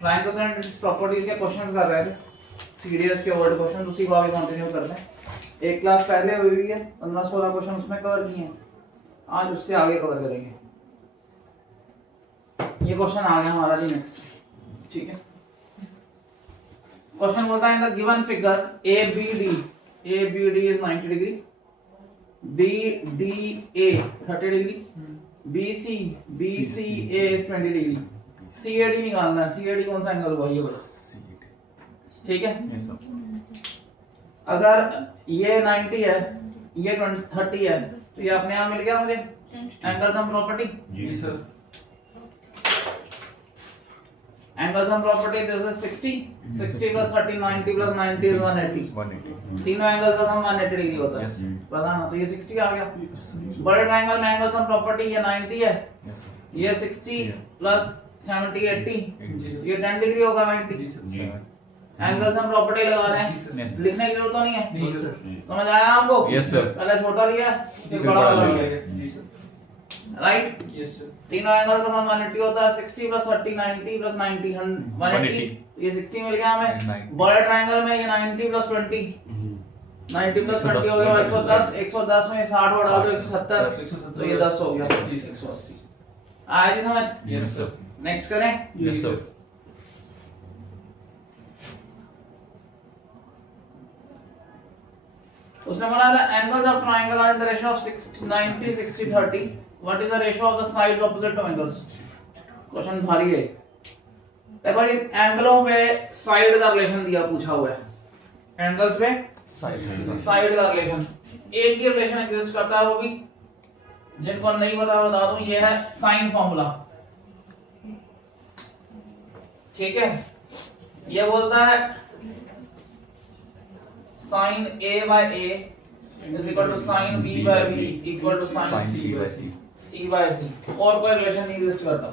Triangles and its properties के questions कर रहे थे, सीडीएस के वर्ड क्वेश्चन, उसी को आगे कंटिन्यू करते हैं। एक क्लास पहले हुई है, 15-16 क्वेश्चन उसमें कवर किए हैं, आज उससे आगे कवर करेंगे। ये क्वेश्चन आ गया हमारा जी नेक्स्ट, ठीक है। क्वेश्चन बोलता है in the given figure ABD is 90 degree, BDA 30 degree, BCA is 20 degree, CAD निकालना है। CAD कौन सा एंगल हुआ ये बताओ, ठीक है। अगर ये 90 है, ये 30 है, तो ये अपने आप मिल गया मुझे एंगल सम प्रॉपर्टी। जी sir. Angle sum property this is 60 plus 30 90 plus 90 is 180। तीनों एंगल का सम 180 डिग्री होता है, पता ना, तो ये 60 आ गया। बड़े ट्रायंगल में एंगल सम प्रॉपर्टी ये 90 है, ये 60 plus 70 80, ये 10 डिग्री होगा 90। एंगल सम प्रॉपर्टी लगा रहे हैं, लिखने की जरूरत तो नहीं है, समझ आया आपको? Yes sir. पहले छोटा लिया फिर बड़ा वाला लिया, जी सर। राइट। Yes sir. तीनों एंगल का सम 180 होता है, 60 plus 30 90 plus 90 180, ये 60 मिल गया हमें। बड़े ट्रायंगल में ये 90 plus 20 90 plus 20 हो गया 110, 110 में 60 और डाल दो 170, तो ये 10 हो गया 180। आया जी समझ? Yes sir. नेक्स्ट करें। Yes sir. उसने बोला था angles of triangle are in the ratio of 90 60 30, what is the ratio of the sides opposite to angles. Question भारी है। देखो ये एंगलों पे साइड का रिलेशन दिया, पूछा हुआ है एंगल्स पे साइड का रिलेशन। एक ही रिलेशन एग्जिस्ट करता है, वो भी जिनको नहीं पता बता दूं, ये है साइन फॉर्मूला, ठीक है। ये बोलता है sin A by A is equal to sin B by B equal to sin C by C। और कोई रिलेशन नहीं एग्जिस्ट करता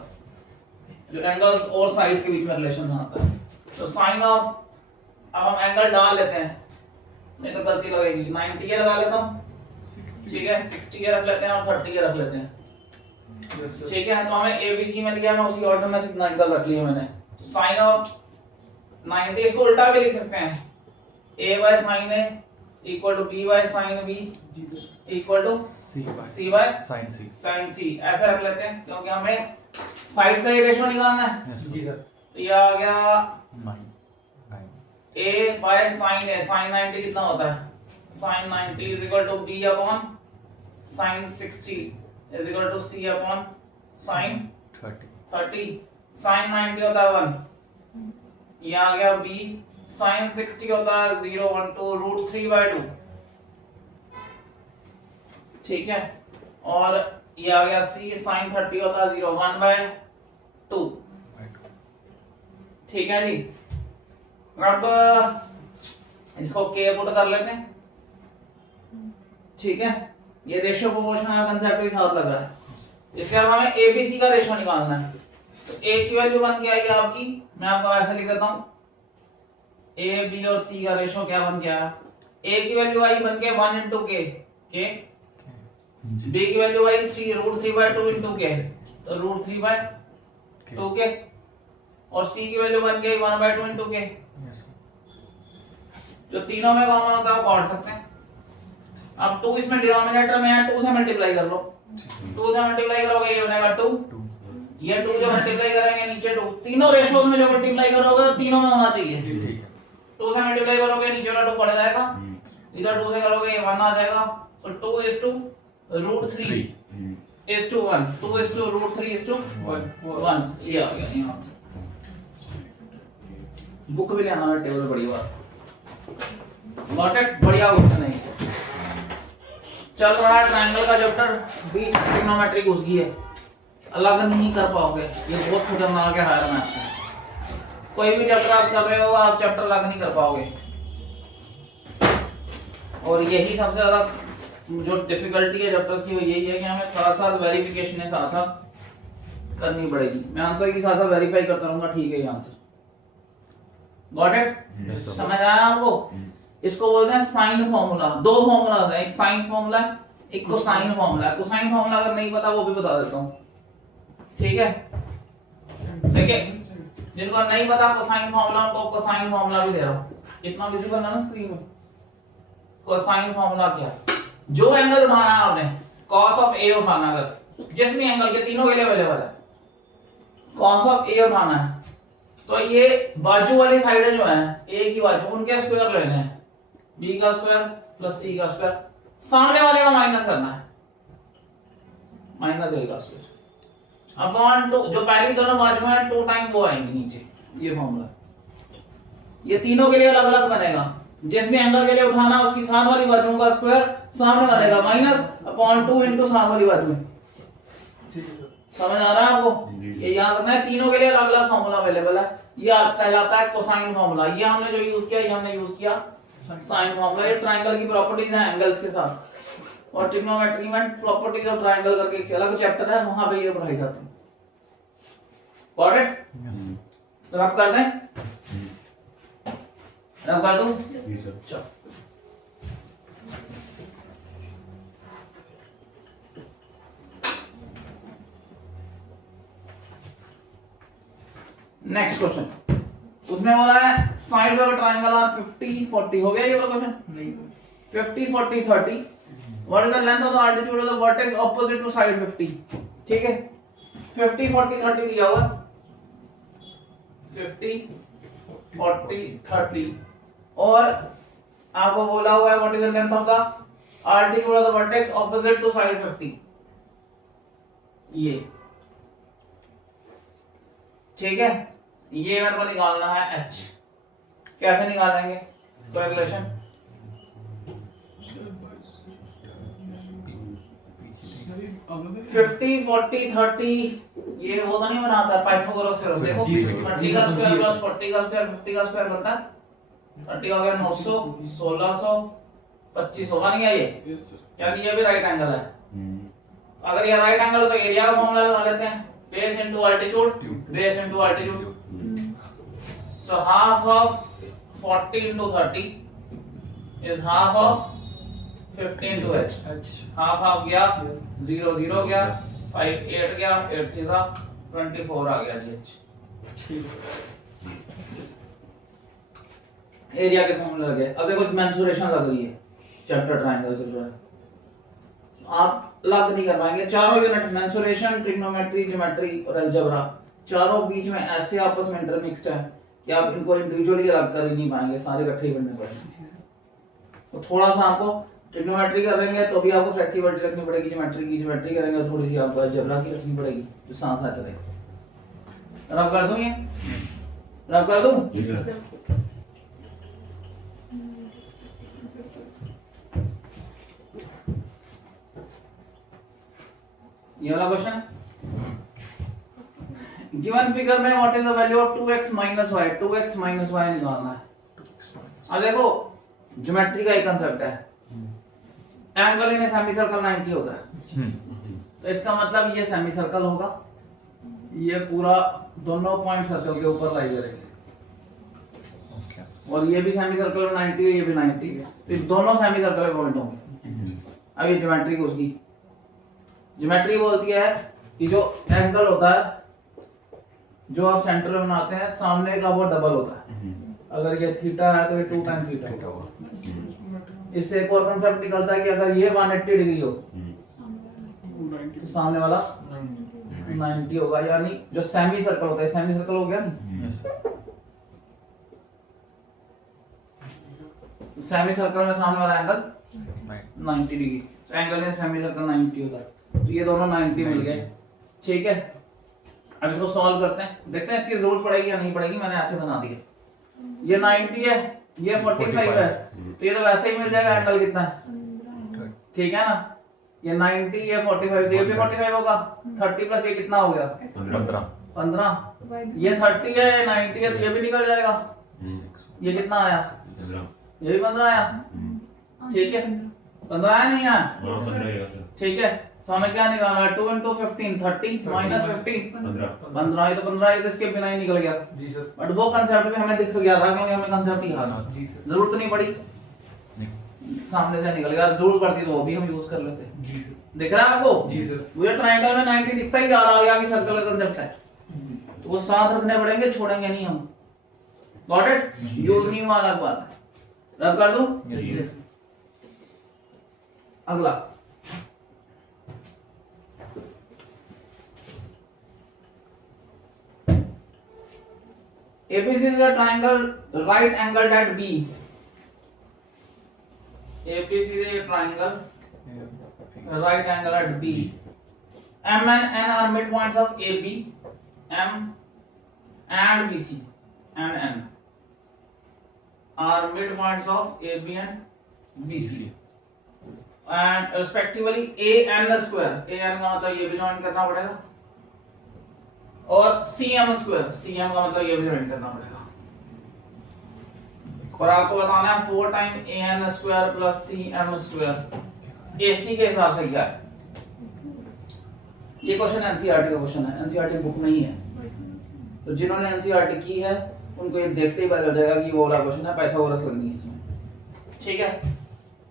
जो एंगल्स और साइड्स के बीच में रिलेशन बनाता है। तो साइन ऑफ, अब हम एंगल डाल लेते हैं, नहीं तो गलती लगेगी। 90 के लगा लेता हूँ, ठीक है, 60 के रख लेते हैं और 30 के रख लेते हैं, ठीक है। तो हमें ABC मिल गया, मैं उसी ऑर्डर में से एंगल रख लिया मैंने। तो साइन ऑफ 90, इसको उल्टा भी लिख सकते हैं, A by sin A equal to B by sin B equal to C by sin C। ऐसे रख लेते हैं, क्योंकि हमें साइड्स का ये रेशियो निकालना है। तो ये आ गया 9 A by sin A, sin 90 कितना होता है, sin 90 is equal to B upon sin 60 is equal to C upon sin 30। sin 90 होता है 1, ये आ गया B। sin 60 होता है 0 1 2 रूट 3 by 2, ठीक है। और ये आ गया C, sin 30 होता है 0 1 by 2, ठीक है जी। अब इसको K पुट कर लेते हैं, ठीक है। ये रेशियो प्रोपोर्शनल कंसेप्ट के साथ लगा है। इससे अब हमें ABC का रेशियो निकालना है। तो A की वैल्यू बन के आई आपकी, मैं आपको ऐसे लिख देता हूं, A B और C का रेशियो क्या बन गया, A की वैल्यू आई बन के 1 into K, B की वैल्यू आई 3 रूट 3 by 2 into K, तो रूट 3 by 2K, और C की वैल्यू बन गई 1 by 2 into K। जो तीनों में कॉमन होता है वो काट सकते हैं। अब 2 इसमें डिनोमिनेटर में है, 2 से मल्टीप्लाई कर लो, 2 से मल्टीप्लाई करोगे ये बनेगा 2, ये 2 जो मल्टीप्लाई करेंगे नीचे 2, तीनों रेशियोज में जो मल्टीप्लाई करोगे तो तीनों में होना चाहिए। 2 से मल्टीप्लाई करोगे नीचे वाला 2 पड़ जाएगा, इधर 2 से करोगे ये 1 आ जाएगा, तो 2 is to root 3 is to 1, 2 is to root 3 is to 1, ये आ गया यहाँ से। बुक भी लेना है, टेबल बड़ी बात, गॉट इट, बढ़िया क्वेश्चन है। चल रहा है ट्रायंगल का चैप्टर, बीच में ट्रिग्नोमेट्री घुस गई है, अलग नहीं कर पाओगे, ये बहुत खतरनाक है हायर मैथ्स में। कोई भी चैप्टर आप कर रहे हो, आप चैप्टर अलग नहीं कर पाओगे, और यही सबसे ज्यादा जो डिफिकल्टी है चैप्टर्स की वो यही है कि हमें साथ साथ वेरिफिकेशन है साथ साथ करनी पड़ेगी। मैं आंसर के साथ साथ वेरीफाई करता रहूंगा, ठीक है ये आंसर, गॉट इट, समझ आया आपको? इसको बोलते हैं साइन फॉर्मूला। दो फॉर्मूला होते हैं, एक साइन फॉर्मूला एक कोसाइन फॉर्मूला। कोसाइन फॉर्मूला अगर नहीं पता वो भी बता देता हूं, ठीक है? देखिए जिनको नहीं पता कोसाइन फार्मूला, उनको कोसाइन फार्मूला भी दे रहा हूं, इतना विजिबल है ना स्क्रीन में। कोसाइन फार्मूला क्या, जो एंगल उठाना है आपने cos ऑफ a उठाना, अगर जिस भी एंगल के तीनों के लिए अवेलेबल है cos ऑफ a उठाना है, तो ये बाजू वाली साइड जो है a की बाजू, उनके स्क्वायर लेने हैं, b का स्क्वायर प्लस c का स्क्वायर, सामने वाले का माइनस करना है, माइनस a का स्क्वायर अपॉन 2, जो पहली दोनों बाजू हैं 2 टाइम वो आएंगे नीचे, ये फॉर्मूला। ये तीनों के लिए अलग अलग बनेगा, जिस भी एंगल के लिए उठाना उसकी साथ वाली बाजुओं का स्क्वायर सामने वाले का माइनस अपॉन 2 इनटू साथ वाली बाजू में। समझ आ रहा है आपको? ये याद रखना है, तीनों के लिए अलग अलग फार्मूला अवेलेबल है। ये कहलाता है कोसाइन फार्मूला। ये हमने जो यूज किया, ये हमने यूज किया साइन फार्मूला। ये ट्रायंगल की प्रॉपर्टीज हैं एंगल्स के साथ, और ट्रिग्नोमेट्री में प्रॉपर्टीज ऑफ ट्रायंगल करके एक अलग चैप्टर है, वहां पे ये पढ़ाई जाती है। Got it? तो आप कर दें, रब कर दूं? जी सर। चलो नेक्स्ट क्वेश्चन, उसने बोला है साइड्स ऑफ ट्रायंगल आर 50 40। हो गया ये वाला क्वेश्चन? नहीं। 50 40 30, what is the length of the altitude of the vertex opposite to side 50। ठीक है, 50 40 30 दिया हुआ, 50 40 30, और आपको बोला हुआ है what is the length of the altitude of the vertex opposite to side 50। ये ठीक है, ये मेरे को निकालना है h। कैसे निकालेंगे? कैलकुलेशन 50 40 30, ये वो तो नहीं बनाता पाइथागोरस थ्योरम। देखो 30 का स्क्वायर प्लस 40 का स्क्वायर 50 का स्क्वायर बनता है 30 हो गया 900 1600 2500 बन गया ये, यानी ये भी राइट एंगल है। अगर ये राइट एंगल हो तो एरिया का फॉर्मूला लगा लेते हैं, base into altitude, base into altitude. So half of 40 into 30 is half of 50 into h। Half half गया 0 0 गया, 5 8 गया, 8 3 का 24 आ गया जी h। एरिया के फॉर्मूला लगे। अब देखो मेंसुरेशन लग रही है, चैप्टर ट्रायंगल चल रहा है, आप लग नहीं कर पाएंगे। चारों यूनिट मेंसुरेशन, ट्रिग्नोमेट्री, ज्योमेट्री और अलजेब्रा, चारों बीच में ऐसे आपस में इंटरमिक्स्ड है कि आप इनको इंडिविजुअली अलग कर ही नहीं पाएंगे, सारे इकट्ठे ही पढ़ने पड़ेंगे। तो थोड़ा सा आपको ट्रिग्नोमेट्री करेंगे तो भी आपको फ्लेक्सिबिलिटी रखनी पड़ेगी, ज्योमेट्री करेंगे तो थोड़ी सी आपको अलजेब्रा की रखनी पड़ेगी, जो साथ साथ चलेगा। रब कर दूं ये? रब कर दूं? जी सर। ये वाला क्वेश्चन है, गिवन फिगर में what is the value of 2x minus y, 2x minus y निकालना है। अब देखो ज्योमेट्री का एक कांसेप्ट है, एंगल इन सेमी सर्कल 90 होता है, तो इसका मतलब ये सेमी सर्कल होगा, ये पूरा दोनों पॉइंट सर्कल के ऊपर लाई करेंगे, और ये भी सेमी सर्कल में 90 है, ये भी 90 है, तो दोनों सेमी सर्कल पॉइंट होंगे। अब ये ज्योमेट्री को, उसकी ज्योमेट्री बोलती है कि जो एंगल होता है जो आप सेंटर में बनाते हैं, सामने का वो डबल होता है। अगर ये थीटा है तो ये 2 टाइम थीटा होगा। इससे एक और कांसेप्ट निकलता है कि अगर ये 180 डिग्री हो तो सामने वाला 90 होगा, यानी जो सेमी सर्कल होता है, सेमी सर्कल हो गया ना, सेमी सर्कल में सामने वाला एंगल 90 डिग्री, तो एंगल इन सेमी सर्कल 90 होता है, तो ये दोनों 90 मिल गए। ठीक है, अब इसको सॉल्व करते हैं, देखते हैं इसकी जरूरत पड़ेगी या नहीं पड़ेगी। मैंने ऐसे बना दिया, ये 90 है, ये 45 है, तो ये तो वैसे ही मिल जाएगा एंगल कितना है, ठीक है ना। ये 90, ये 45, ये भी 45 होगा, 30 प्लस ये कितना हो गया 15, ये 30 है, 90 है, तो ये भी निकल जाएगा। ये कितना आया, ये भी 15 आया, ठीक है, 15 आया नहीं आया, ठीक है। तो हमें क्या निकालना है, 2 into 15 30 minus 15 15, ये तो 15 है, तो इसके बिना ही निकल गया जी सर। बट वो कांसेप्ट भी हमें दिख गया था, क्योंकि हमें कांसेप्ट ही याद था, जरूरत नहीं पड़ी, सामने से निकल गया। जरूरत पड़ती तो वो भी हम यूज कर लेते जी सर। दिख रहा है आपको जी सर। मुझे ट्रायंगल में 90 दिखता ही याद आ गया कि सर्कल का कांसेप्ट है, तो वो साथ रखने पड़ेंगे, छोड़ेंगे नहीं हम। Got it? यूज नहीं हुआ अलग बात है। रब कर दूं? अगला ABC is a triangle right angled at B. ABC is a triangle right angle at B. M and N are midpoints of AB. M and BC and N are midpoints of AB and BC. And respectively AN square. AN का मतलब ये भी join करना पड़ेगा, और CM square, CM का मतलब ये भी ज्वाइन करना पड़ेगा। और आपको बताना है 4 time AN square plus CM square AC के हिसाब से क्या है। ये क्वेश्चन एनसीईआरटी का क्वेश्चन है, एनसीईआरटी बुक में ही है। तो जिन्होंने एनसीईआरटी की है उनको ये देखते ही पता चल जाएगा कि वो वाला क्वेश्चन है, पाइथागोरस लगनी है इसमें। ठीक है,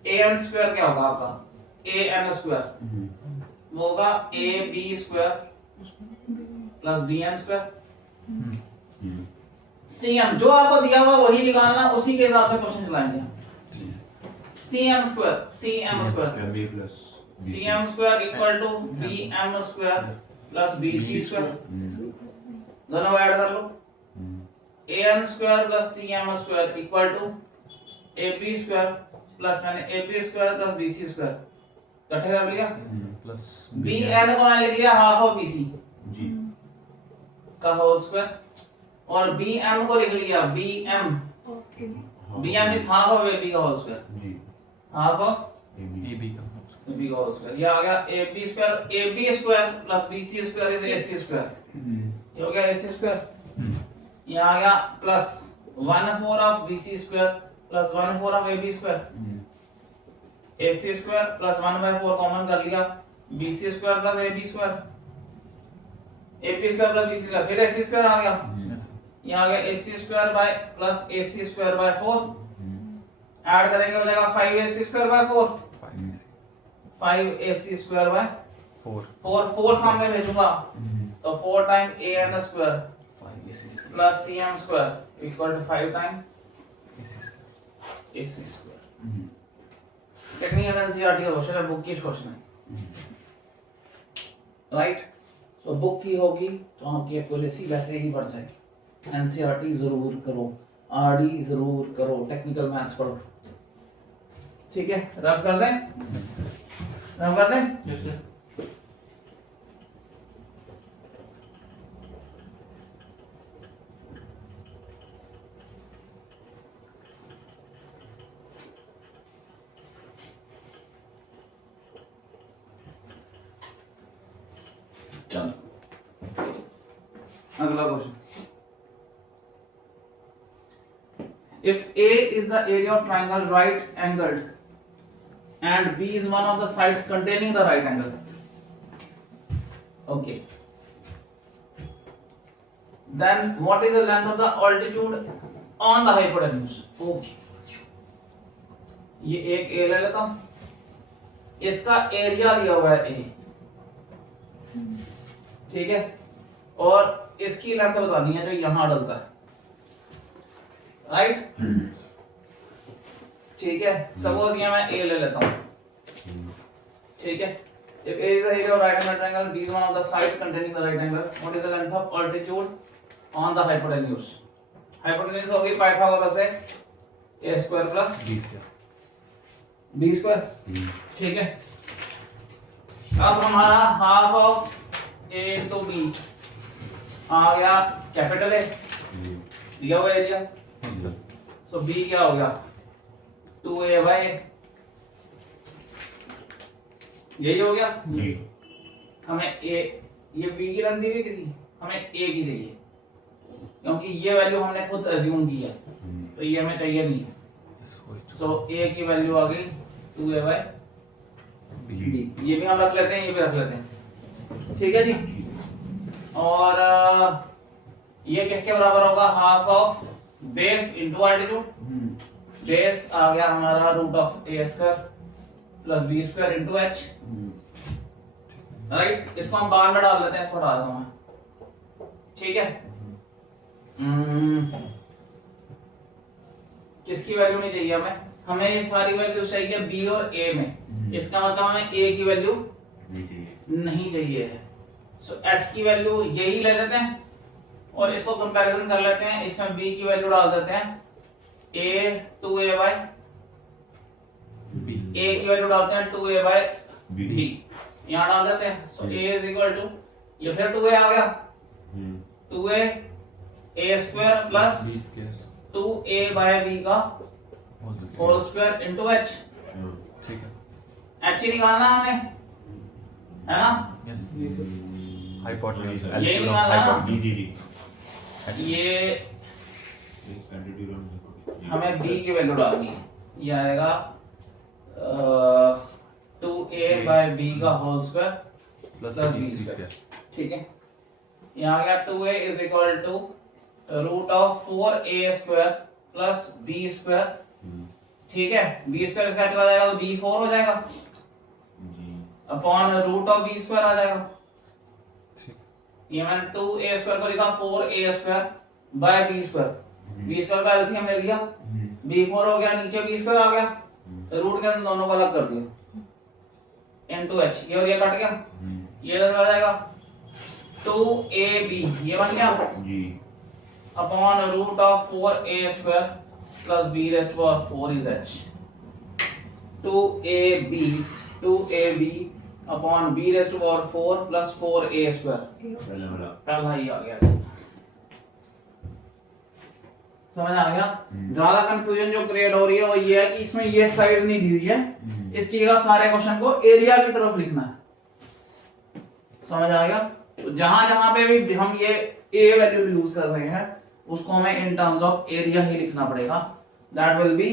AN स्क्वायर क्या होगा आपका? AN स्क्वायर वो होगा AB square plus BN square. CM जो आपको दिया हुआ वही निकालना, उसी के हिसाब से क्वेश्चन चलाएंगे हम। CM square, CM square CM square equal to BM square plus BC square, दोनों ऐड कर लो। AN square plus CM square equal to AB square plus मैंने AB square plus BC square इकट्ठे कर लिया, प्लस BN को मैंने लिख लिया हाफ ऑफ BC जी का होल स्क्वायर, और BM को लिख लिया BM is half of AB का होल स्क्वायर जी, हाफ ऑफ AB का होल स्क्वायर। ये आ गया AB square plus BC square is AC square, ये हो गया AC स्क्वायर। ये आ गया plus 1/4 of BC square plus 1/4 of AB square, AC square plus 1/4 common कर लिया, BC square plus AB square, AB square plus BC square, फिर AC square आ गया। यहाँ आ गया AC square by plus AC square by 4, add करेंगे हो जाएगा 5AC square by 4, 5AC square by 4 सामने भेजूंगा तो 4 time AN square 5AC square plus CM square equal to 5 time AC square. Technical NCERT का क्वेश्चन है, बुक की question है, राइट? तो बुक की होगी तो आपकी एक्यूरेसी वैसे ही बढ़ जाएगी। एनसीईआरटी जरूर करो, आरडी जरूर करो, टेक्निकल मैथ्स पढ़ो। ठीक है, रब कर दें? रब कर दें? Yes sir. अगला question, if A is the area of triangle right angled and B is one of the sides containing the right angle, okay, then what is the length of the altitude on the hypotenuse? Okay, ये एक A ले लेता हूं, इसका area दिया हुआ है A, ठीक है, और इसकी लेंथ बतानी है जो यहां डलता है, राइट? ठीक है, सपोज ये मैं A ले लेता हूं, ठीक है। If A is the area of right angle triangle, B is one of the sides containing the right angle, what is the length of altitude on the hypotenuse? Hypotenuse होगी Pythagoras से A square plus B square, ठीक है। अब हमारा half of A into B आ गया capital A, दिया हुआ area, सो B क्या हो गया 2A by A, यही हो गया। हमें A, ये B की लेंथ दी हुई किसी, हमें A की चाहिए क्योंकि ये वैल्यू हमने खुद अज्यूम की है तो ये हमें चाहिए नहीं है, सो A की वैल्यू आ गई 2A by B, ये भी हम रख लेते हैं, ये भी रख लेते हैं, ठीक है जी। और ये किसके बराबर होगा? Half of base into altitude, base आ गया हमारा root of A square plus B square into H, right? इसको हम बाहर में डाल देते हैं, इसको हटा देता हूं, ठीक है। किसकी वैल्यू नहीं चाहिए हमें ये सारी वैल्यू चाहिए बी और ए में। इसका मतलब हमें ए की वैल्यू नहीं चाहिए है। सो एच की वैल्यू यही ले लेते हैं और इसको कंपैरिजन कर लेते हैं। इसमें बी की वैल्यू डाल देते हैं ए 2a बाय ए की वैल्यू डालते हैं 2a बाय बी, यहाँ डाल देते हैं। So a is equal to, ये फिर 2a आ गया, 2a a square plus 2a by b का होल स्क्वायर इनटू h। ठीक है, h ही निकालना हमने, है ना? यस, हाइपोटेन्यूज ये निकालना ना, जी जी जी। ये हमें b की वैल्यू डालनी है। ये आएगा 2a बाय b का whole square plus b b square. ठीक है, यहाँ आ गया 2a is equal to root of 4a square plus b square. ठीक है, b स्क्वायर इसका चला जाएगा तो b 4 हो जाएगा upon root of b square आ जाएगा। ये मैंने 2a स्क्वायर को लिखा 4a square by b square, b square का एलसीएम ले लिया, b 4 हो गया, नीचे b स्क्वायर आ गया, रूट के दोनों को अलग कर दिया इनटू h, ये और ये कट गया, ये आ जाएगा 2ab, ये बन गया जी upon root of 4a square plus b raised power 4 is h। 2ab upon b raised power 4 plus 4a square, पहला ही आ गया। समझ आ गया? ज्यादा कंफ्यूजन जो क्रिएट हो रही है वो ये है कि इसमें ये साइड नहीं दी हुई है, इसकी जगह सारे क्वेश्चन को एरिया की तरफ लिखना है। समझ आ गया? तो जहां जहां पे भी हम ये ए वैल्यू यूज कर रहे हैं उसको हमें इन टर्म्स ऑफ एरिया ही लिखना पड़ेगा। दैट विल बी,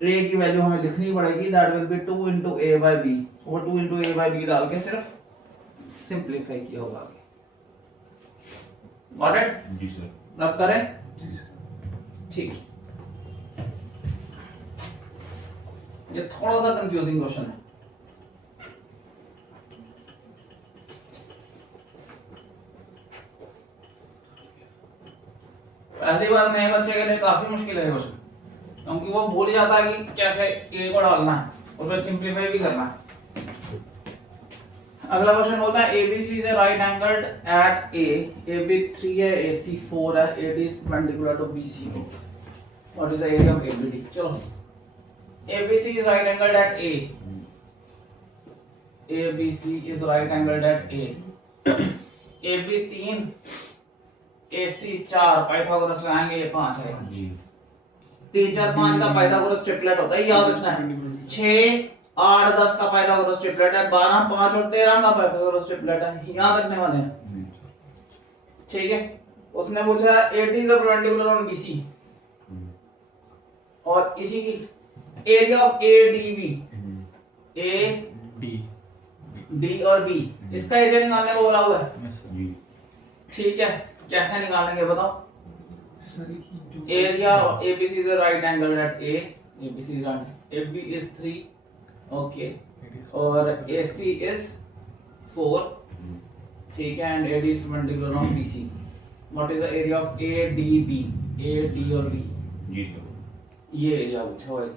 ए की वैल्यू हमें लिखनी पड़ेगी, that will be 2 into a by b, और 2 into a by b डाल के सिर्फ सिंपलीफाई किया होगा। Got it? जी सर। रब करें? ठीक, ये थोड़ा सा कंफ्यूजिंग क्वेश्चन है। पहली बार नए बच्चे के लिए काफी मुश्किल है क्वेश्चन, क्योंकि वो भूल जाता है कि कैसे ए को डालना है और फिर सिंपलीफाई भी करना है। अगला क्वेश्चन बोलता है ABC is a right angled at A, AB 3 है, AC 4 है, AD is perpendicular to BC. What is the area of ABD? चलो, ABC is right angled at A. ABC is right angled at A. AB 3, AC 4, Pythagoras लगाएंगे, ये 5 है। 3 4 5 का Pythagoras triplet होता है, याद रखना है। 6 8 10 का पाइथागोरस ट्रिपलेट है, 12 5 और 13 का पाइथागोरस ट्रिपलेट है, याद रखने वाले हैं। ठीक है, उसने पूछा AD is perpendicular on BC और इसी की area of ADB, A D और B, इसका एरिया निकालने को बोला हुआ है। ठीक है, कैसे निकालेंगे बताओ? Area ABC is a right angle at A, ABC is right, AB is 3, okay, और AC is 4, ठीक है, and AD is perpendicular on BC. What is the area of ADB? A, D और B, जी sir. ये area पूछा हुआ है।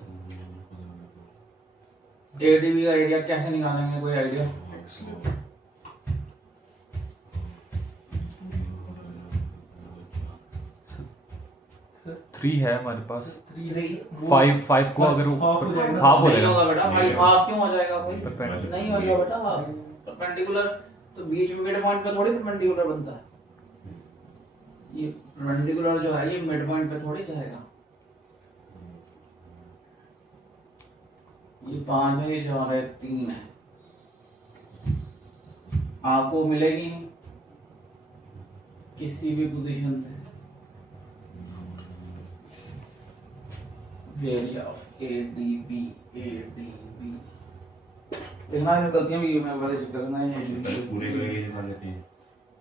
ADB का area कैसे निकालेंगे, कोई आइडिया? 3 है हमारे पास, 3 5 को अगर हाफ हो जाएगा। हाफ हो नहीं होगा जाएगा, बेटा भाई, हाफ क्यों हो जाएगा भाई? Perpendicular. नहीं होगा बेटा हाफ, परपेंडिकुलर तो बीच में मिड पॉइंट पे थोड़ी परपेंडिकुलर बनता है। ये परपेंडिकुलर जो है ये मिड पॉइंट पे थोड़ी जाएगा। ये 5 है, ये 4 है, 3 है, आपको मिलेगी नहीं किसी भी पोजीशन से। एरिया ऑफ ADB, देखना है गलतियां भी मैं वाले से करना है। पूरे का एरिया निकाल लेते हैं।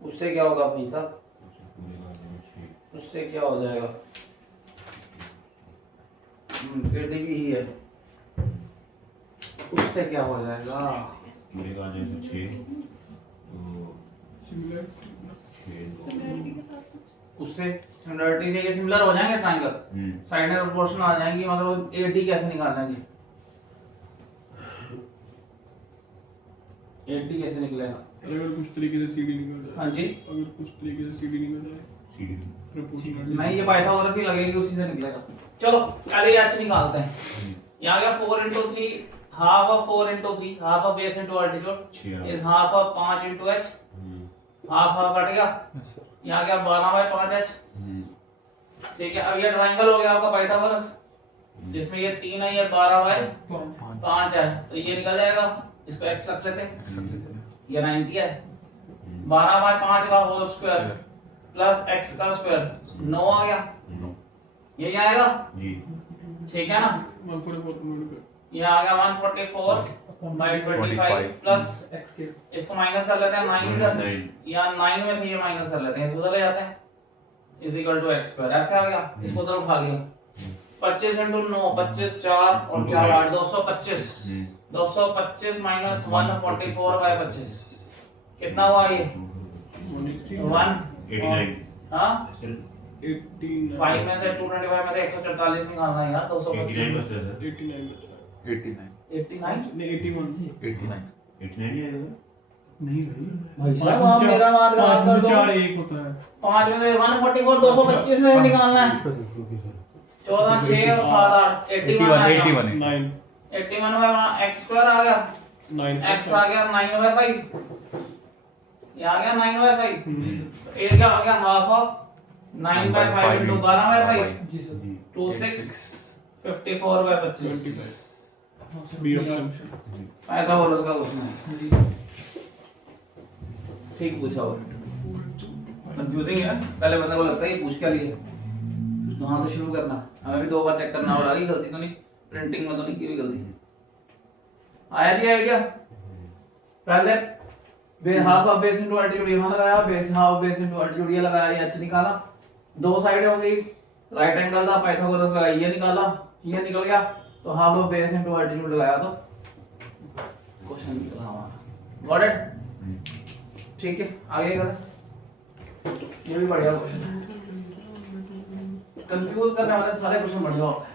उससे क्या होगा भाई साहब? पूरे का एरिया 6। उससे क्या हो जाएगा? ADB ही है, उससे क्या हो जाएगा? पूरे का एरिया 6 तो सिमिलरिटी 6 सिमिलरिटी के साथ कुछ उससे सिमिलरिटी से ये सिमिलर हो जाएंगे ट्रायंगल, साइड में प्रोपोर्शनल आ जाएंगी, मगर वो AD कैसे निकालना है जी? AD कैसे निकलेगा? अगर कुछ तरीके से CD निकल जाए, हाँ जी, अगर कुछ तरीके से CD निकल जाए सीडी प्रोपोर्शनल नहीं ये पाइथागोरस ही लगेगी, उसी से निकलेगा। चलो पहले h निकालते हैं। यहाँ गया 4 into 3, half of 4 into 3, half of base into altitude is half of 5 into h, half cut गया, यस सर। यहाँ गया 12/5h। ठीक है, अब ये ट्रायंगल हो गया आपका पाइथागोरस, जिसमें ये 3 है, ये 12/5 है, तो ये निकल जाएगा। इसको x रख लेते हैं, ये 90 है। 12/5 का होल स्क्वायर प्लस x का स्क्वायर 9 आ गया, यही आएगा। जी ठीक है ना, 144 कन्वर्ट कर, ये आ गया 144/25 प्लस इसको माइनस कर लेते हैं 9 इधर, या 9 में से ये माइनस कर लेते हैं, इसको उधर ले जाते हैं, is equal to x square, ऐसे आ गया। इसको उधर उठा लिया, 25 into 9, 25 4 और 4 8, 225, 225 माइनस 144/25 कितना हुआ ये? 1 89 हाँ 89 5 में से 225 में से 144 निकालना है यार, 89 225 बचता है सर 89 बचा है। 89 89 नहीं 81 89 89 ही आएगा नहीं भाई भाई साहब आप मेरा मार्क पाँच कर में दो। चार एक होता है, 5 में से 144 225 में से निकालना है, 14 6 और 7 8 81 आएगा। 81 9 81 में वहाँ x स्क्वायर आ गया, 9 x आ गया 9/5, ये आ गया 9/5, ये क्या आ गया हाफ ऑफ 9/5 into 12/5 जी सर 26 54/25। बी ऑप्शन पाइथागोरस का क्वेश्चन है, ठीक पूछा हो, कंफ्यूजिंग है, पहले बंदे को लगता है ये पूछ क्या लिया, कहाँ से शुरू करना, हमें भी 2 बार चेक करना पड़ा, रही गलती तो नहीं, प्रिंटिंग में तो नहीं की भी गलती। आया जी आइडिया? पहले बे half of base into altitude यहाँ लगाया, base half base into altitude ये लगाया, ये h निकाला, दो साइड हो गई, राइट एंगल था, पाइथागोरस लगाया, ये निकाला, ये निकल गया, तो half of base into altitude लगाया तो क्वेश्चन निकला हमारा। Got it? ठीक है, आगे करें, ये भी बढ़िया क्वेश्चन है, कंफ्यूज करने वाले सारे क्वेश्चन बढ़िया होते हैं।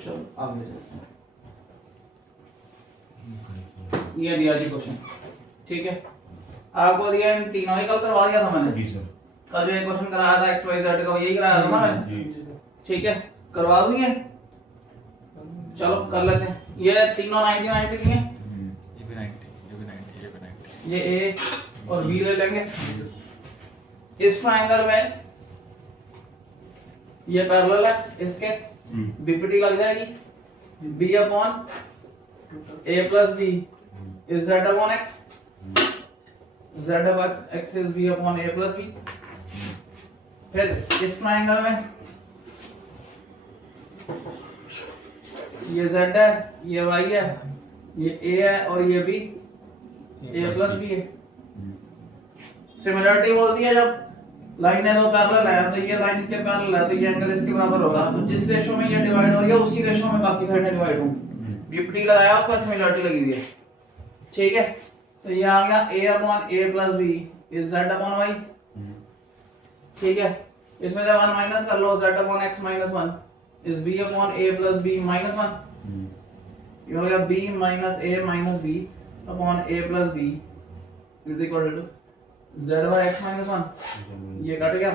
चलो आगे चलते हैं। ये दिया जी क्वेश्चन, ठीक है, आपको दिया इन तीनों ही, कल करवा दिया था मैंने, जी सर कल जो एक क्वेश्चन कराया था एक्स वाई जेड का, यही कराया था ना मैंने, जी ठीक है, करवा दूं ये? चलो कर लेते हैं, ये तीनों 90 90 दिए, ये भी 90 ये भी 90 ये भी 90 ये ए और बी ले लेंगे। इस ट्रायंगल में ये पैरेलल है, इसके बीपीटी लग जाएगी, B upon A plus B is Z upon X, Z upon X is B upon A plus B. फिर इस ट्रायंगल में ये z है, ये y है, ये a है और ये b, a प्लस b है। सिमिलरिटी बोलती है जब लाइनें दो पैरेलल है तो ये लाइन इसके पैरेलल है तो ये एंगल इसके बराबर होगा, तो जिस रेशो में ये डिवाइड हो रही है उसी रेशो में बाकी साइडें डिवाइड होंगी। बीपीटी लगाया, उसका सिमिलरिटी लगी हुई है, ठीक है। तो ये आ गया a upon a plus b is z upon y, ठीक है। इसमें से 1 माइनस कर लो, z upon x minus 1 is b upon a plus b minus 1, ये हो गया b minus a minus b upon a plus b is equal to z by x minus 1, ये कट गया,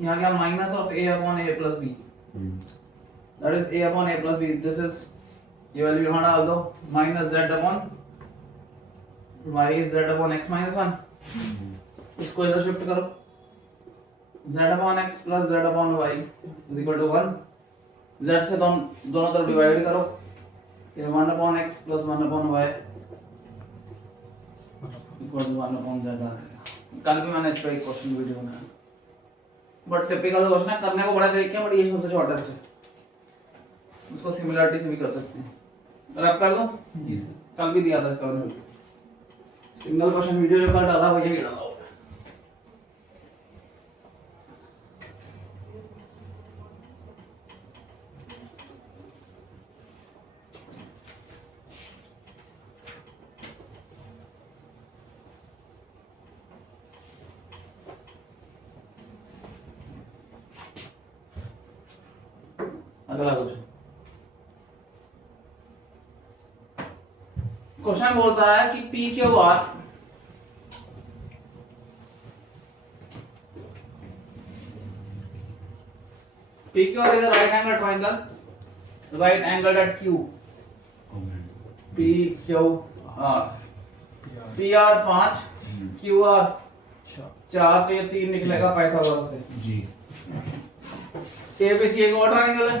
यहाँ गया minus of a upon a plus b, that is a upon a plus b, this is, ये value यहाँ डाल दो, minus z upon y is z upon x minus 1, इसको इधर शिफ्ट करो, z upon x plus z upon y is equal to 1, z से दोनों तरफ डिवाइड करो, ये 1 upon x plus 1 upon y equal to 1 upon z आ गया। कल भी मैंने इस पर एक क्वेश्चन वीडियो बनाया, बट टिपिकल क्वेश्चन है, करने को बड़ा तरीके हैं, बट ये सबसे शॉर्टेस्ट है, उसको सिमिलरिटी से भी कर सकते हैं। अगर आप कर दो जी सर। कल भी दिया था इसका वीडियो, सिंगल क्वेश्चन वीडियो जो कल डाला वो यही डाला होगा। अगला क्वेश्चन बोलता है कि P Q R is right angle triangle, right angle at Q, P Q R, P R 5 Q R 4, तो ये 3 निकलेगा पाइथागोरस से जी। एबीसी एक और ट्राइंगल है,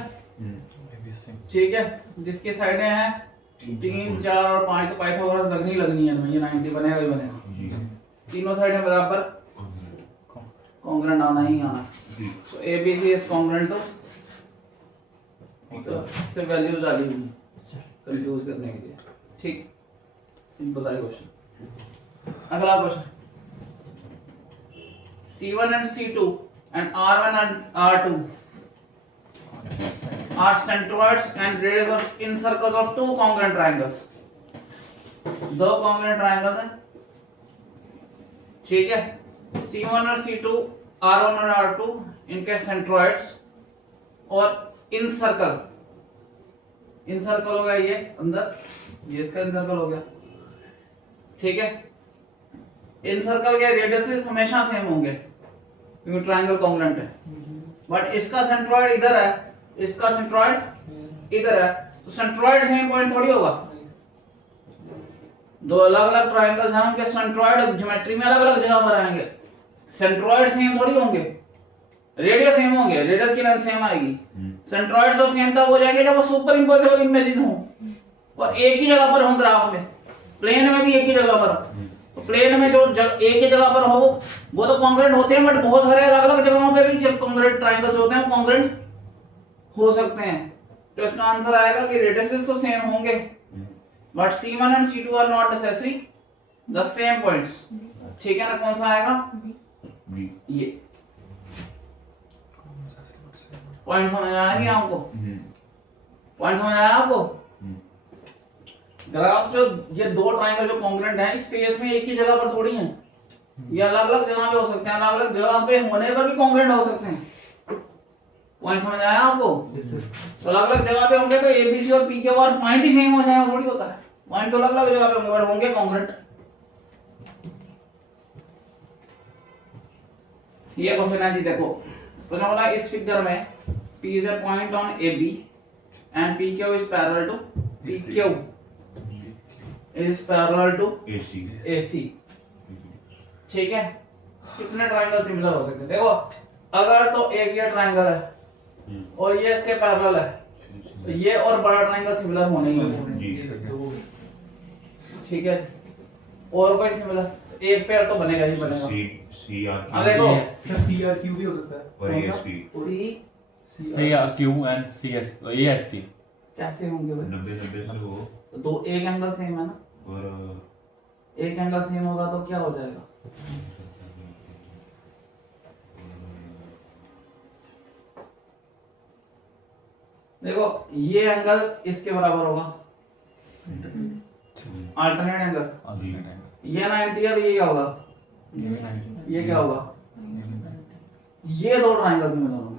ABC ठीक है, जिसकी साइडें हैं 3, 4 और 5, तो पाइथागोरस लगनी लगनी है, ये 90 बनेगा ही बनेगा। जी। तीनों साइडें बराबर कॉन्ग्रेंट आना ही आना। जी। सो एबीसी इज कॉन्ग्रेंट टू, से वैल्यूज आ गई कंफ्यूज करने के लिए, ठीक, सिंपल है क्वेश्चन। अगला question, C1 and C2 and R1 and R2 are centroids and radius of incircles of two congruent triangles। दो congruent triangles हैं, ठीक है, C1 और C2, R1 और R2 इनके centroids और incircle, incircle हो गया ये अंदर, ये इसका incircle हो गया, ठीक है। incircle के रेडियसेस हमेशा सेम होंगे क्योंकि ट्रायंगल कॉन्ग्रुएंट है, बट इसका सेंट्रॉइड इधर है, इसका सेंट्रॉइड इधर है, तो सेंट्रॉइड सेम पॉइंट थोड़ी होगा। दो अलग अलग ट्रायंगल्स हैं, उनके सेंट्रॉइड ज्योमेट्री में अलग अलग जगह पर आएंगे, सेंट्रॉइड सेम थोड़ी होंगे, रेडियस सेम होंगे, रेडियस की लेंथ सेम आएगी। सेंट्रॉइड तो सेम तब हो जाएंगे जब वो सुपर इंपोजिबल इमेजेस हों और एक ही जगह पर हों ग्राफ में, प्लेन में भी एक ही जगह पर, तो प्लेन में जो एक ही जगह पर हो वो तो कॉन्ग्रुएंट होते हैं, बट बहुत सारे अलग अलग जगहों पे भी जो कॉन्ग्रुएंट ट्रायंगल्स होते हैं कॉन्ग्रुएंट हो सकते हैं। तो इसका आंसर आएगा कि रेडियसेस तो सेम होंगे, but C1 and C2 are not necessary the same points, ठीक है ना। कौन सा आएगा? बी। ये पॉइंट समझ आया कि आपको? पॉइंट समझ आया आपको? ग्राफ जो ये दो ट्रायंगल जो कॉन्ग्रुएंट हैं स्पेस में एक ही जगह पर थोड़ी हैं, ये अलग अलग जगह पे हो सकते हैं, अलग अलग जगह पे होने पर भी कॉन्ग्रुएंट हो सकते हैं। पॉइंट समझ आया आपको? तो अलग अलग जगह पे होंगे तो एबीसी और पी के आर पॉइंट ही सेम हो जाए, थोड़ी होता है, पॉइंट तो अलग अलग जगह पे होंगे बट होंगे कॉन्ग्रुएंट। ये क्वेश्चन है जी, देखो तो जो बोला इस फिगर में P is a point on AB and PQ is parallel to PQ is parallel to AC। AC, ठीक है। कितने ट्रायंगल सिमिलर हो सकते हैं? देखो अगर तो एक ये ट्रायंगल है और ये इसके पैरेलल है, तो ये और बड़ा ट्रायंगल सिमिलर होने ही होंगे, जी। ठीक है। और कोई सिमिलर एक पेयर तो बनेगा ही बनेगा। सी आर अब देखो सर CRQ भी हो सकता है और एएसपी CRQ and ASP कैसे होंगे भाई? 90 90 सर वो, तो दो एक एंगल सेम है ना, और एक एंगल सेम होगा तो क्या हो जाएगा? देखो ये एंगल इसके बराबर होगा, अल्टरनेट एंगल, ये 90 है तो ये क्या होगा? ये क्या होगा? ये दो ट्रायंगल सिमिलर होंगे,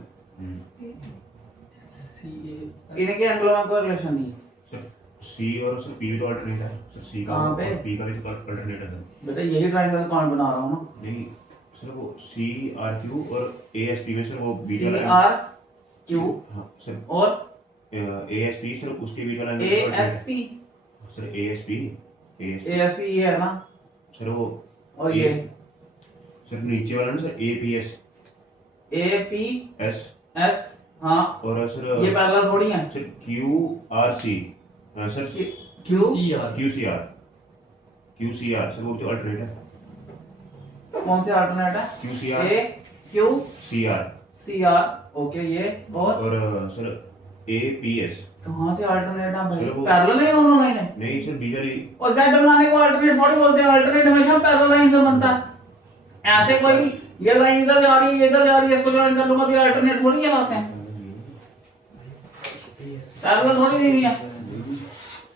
इनके एंगलों में कोई रिलेशन नहीं है। सर सी और सर पी तो अल्टरनेट है सर, सी का कहाँ पे? और पी का भी तो अल्टरनेट है सर। बेटा यही ट्रायंगल कौन बना रहा हूँ ना, नहीं सर वो सी आर क्यू और एएसपी में सर वो बीच सी वाला आर क्यू हाँ सर, और एएसपी सर उसके बीच वाला A S P, sir ASP A S P ये है ना, सर वो और ये सर नीचे वाला ना sir APS A P S S, हाँ और सर ये पैरेलल थोड़ी है। Sir Q R C sir Q Q C R sir वो तो अल्टरनेट है। कौन से अल्टरनेट है? Q C R A Q C R C R, okay ये और सर एपीएस कहाँ से अल्टरनेट है भाई? सर, वो- पैरेलल है दोनों लाइनें। नहीं सर बीच वाली और z बनाने को अल्टरनेट थोड़ी बोलते हैं, अल्टरनेट हमेशा पैरेलल लाइन से बनता है। ऐसे कोई भी ये लाइन इधर जा रही है, ये इधर जा रही है, इसको ज्वाइन कर लूंगा तो ये अल्टरनेट थोड़ी कहलाते हैं, पैरेलल थोड़ी नहीं है।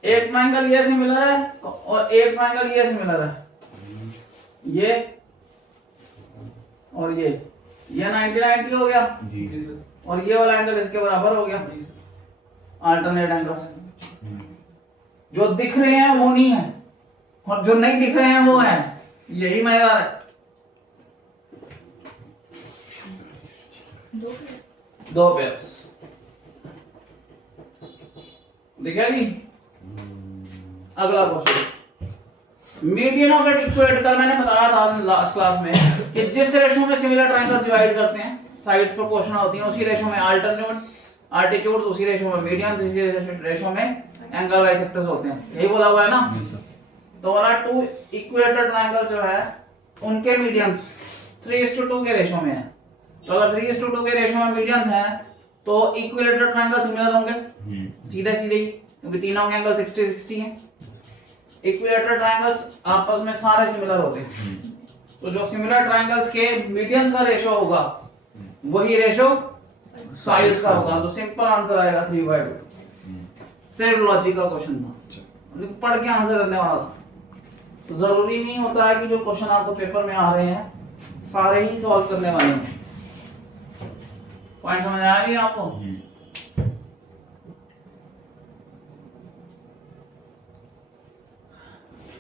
एक ट्रायंगल ये सिमिलर है और एक ट्रायंगल ये सिमिलर है, ये और ये 90-90 हो गया जी और ये वाला एंगल इसके बराबर हो गया, अल्टरनेट एंगल। जो दिख रहे हैं वो नहीं है और जो नहीं दिख रहे हैं वो है, यही मजेदार है। दो पेयर्स दिखेगी। अगला question, median of eight equate. कल मैंने बताया था लास्ट क्लास में कि जिस रेशो में सिमिलर ट्रायंगल्स डिवाइड करते हैं, साइड्स प्रोपोर्शनल होती हैं, उसी रेशो में आल्टीट्यूड, उसी रेशो में मीडियन, उसी रेशो में एंगल बाइसेक्टर्स होते हैं। यही बोला हुआ है ना। Yes, sir. तो वाला टू इक्वेटर ट्रायंगल जो है उनके मीडियंस 3:2 के रेशो में है। तो अगर 3:2 के रेशो में मीडियंस हैं तो इक्विलेटरल ट्रायंगल सिमिलर होंगे सीधे सीधे ही, क्योंकि तीनों के एंगल 60-60 हैं। इक्विलेटरल ट्रायंगल्स आपस में सारे सिमिलर होते हैं। तो जो सिमिलर ट्रायंगल्स के मीडियंस का रेशो होगा वही रेशो साइड्स का होगा। तो सिंपल आंसर आएगा 3/2। सिर्फ लॉजिक का क्वेश्चन था, पढ़ के आंसर करने वाला था। तो जरूरी नहीं होता है कि जो क्वेश्चन आपको पेपर में आ रहे हैं सारे ही सॉल्व करने वाले हैं। पॉइंट समझ आ रही है आपको?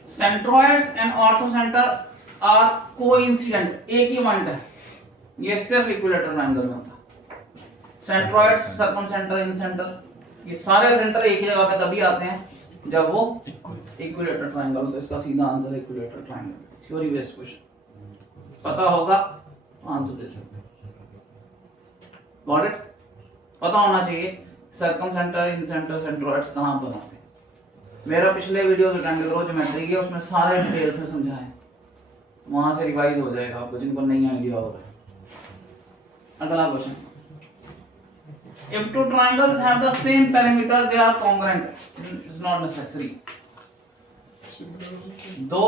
Centroids and orthocentre are coincident. एक ही पॉइंट है, ये सिर्फ इक्विलेटरल ट्रायंगल में होता है। सेंट्रोइड्स, सर्कमसेंटर, इंसेंटर, ये सारे सेंटर एक ही जगह पे तभी आते हैं जब वो इक्विलेटरल ट्रायंगल हो। तो इसका सीधा आंसर है equilateral triangle. Theory based question पता होगा आंसर दे सकते हैं। Got it? पता होना चाहिए सर्कमसेंटर, इंसेंटर, सेंट्रोइड्स कहां पर आते हैं। मेरा पिछले वीडियो अटेंड करो ज्योमेट्री के, उसमें सारे डिटेल्स में समझाए, वहां से रिवाइज हो जाएगा आपको जिनको नहीं आइडिया होगा। अगला question, if two triangles have the same perimeter they are congruent, it's not necessary। दो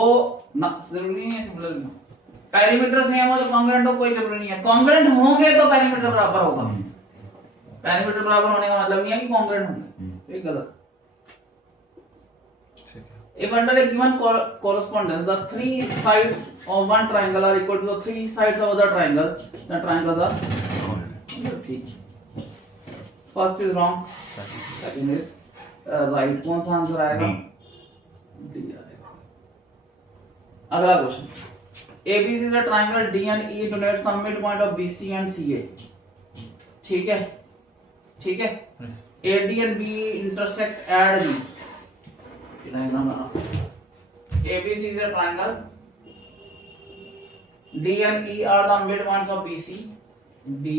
ना जरूरी नहीं है, सिमिलर नहीं। पेरीमीटर सेम हो तो कॉन्ग्रुएंट हो, कोई जरूरी नहीं है। कॉन्ग्रुएंट होंगे तो पेरीमीटर बराबर होगा। पेरीमीटर बराबर होने का मतलब नहीं है कि कॉन्ग्रुएंट होंगे, ये गलत। If under a given correspondence the three sides of one triangle are equal to the three sides of other triangle, the triangles are ठीक। First is wrong, second is right। कौन सा आंसर आएगा? D आएगा। अगला question, ABC is a triangle D and E donates the midpoint of BC and CA। ठीक है, ठीक है। AD and B intersect at B। ABC is a triangle, D and E are the midpoints of BC, D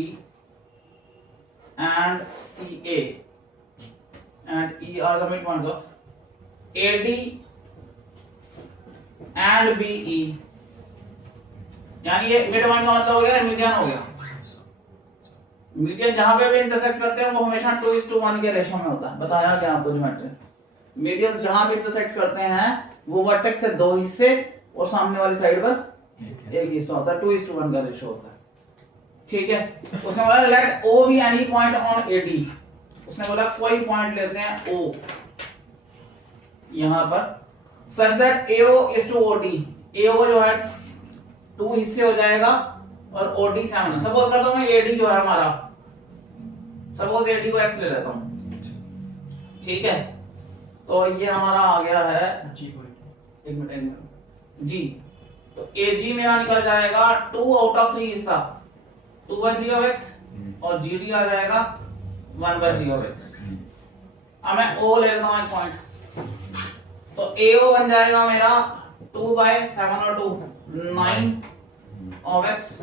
and CA, and E are the midpoints of AD and BE। यानी ये mid point का मतलब हो गया, median हो गया। Median जहां पे भी इंटरसेक्ट करते हैं वो हमेशा 2:1 के रेशो में होता है। बताया क्या आपको ज्योमेट्री? मीडियंस जहां भी इंटरसेक्ट करते हैं वो वर्टेक्स से दो हिस्से और सामने वाली साइड पर एक हिस्सा होता है, 2:1 का रेशो होता है। ठीक है। उसने बोला let O be any point on AD। उसने बोला कोई पॉइंट लेते हैं O यहां पर, such that AO is to OD। AO जो है 2 हिस्से हो जाएगा और OD 7। सपोज करता हूं मैं AD जो है हमारा, सपोज AD को x ले लेता हूं। ठीक है, तो ये हमारा आ गया है एक मिनट जी। तो AG मेरा निकल जाएगा 2 आउट ऑफ 3 हिस्सा, 2/3 of x, और GD आ जाएगा 1/3 of x। अब मैं O ले लेता हूं एक पॉइंट, तो AO बन जाएगा मेरा 2/7 और 2 9 of x।